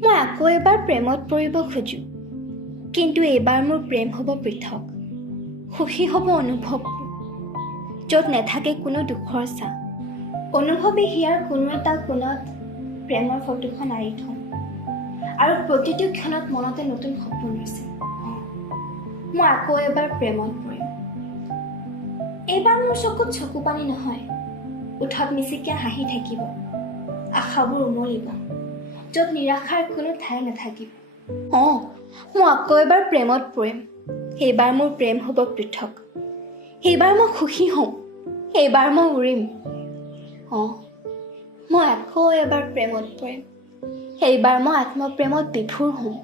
মই আকৌ এবাৰ প্ৰেমত পৰিব খোজো, কিন্তু এইবাৰ মোৰ প্ৰেম হ'ব পৃথক। সুখী হ'ব অনুভৱবোৰ, য'ত নাথাকে কোনো দুখৰ ছাঁ। অনুভৱে হিয়াৰ কোনো এটা কোণত প্ৰেমৰ ফটোখন আঁৰি থওঁ, আৰু প্ৰতিটো ক্ষণত মনতে নতুন সপোন ৰৈছে। মই আকৌ এবাৰ প্ৰেমত পৰিম। এইবাৰ মোৰ চকুত চকু পানী নহয়, ওঠত মিচিকীয়া হাঁহি থাকিব, আশাবোৰ উমলিব, য'ত নিৰাশাৰ কোনো ঠাই নাথাকিব। মই আকৌ এবাৰ প্ৰেমত পৰিম। এইবাৰ মোৰ প্ৰেম হ'ব পৃথক। এইবাৰ মই সুখী হ'ম, এইবাৰ মই উৰিম। মই আকৌ এবাৰ প্ৰেমত পৰিম। এইবাৰ মই আত্মপ্ৰেমত বিভোৰ হ'ম।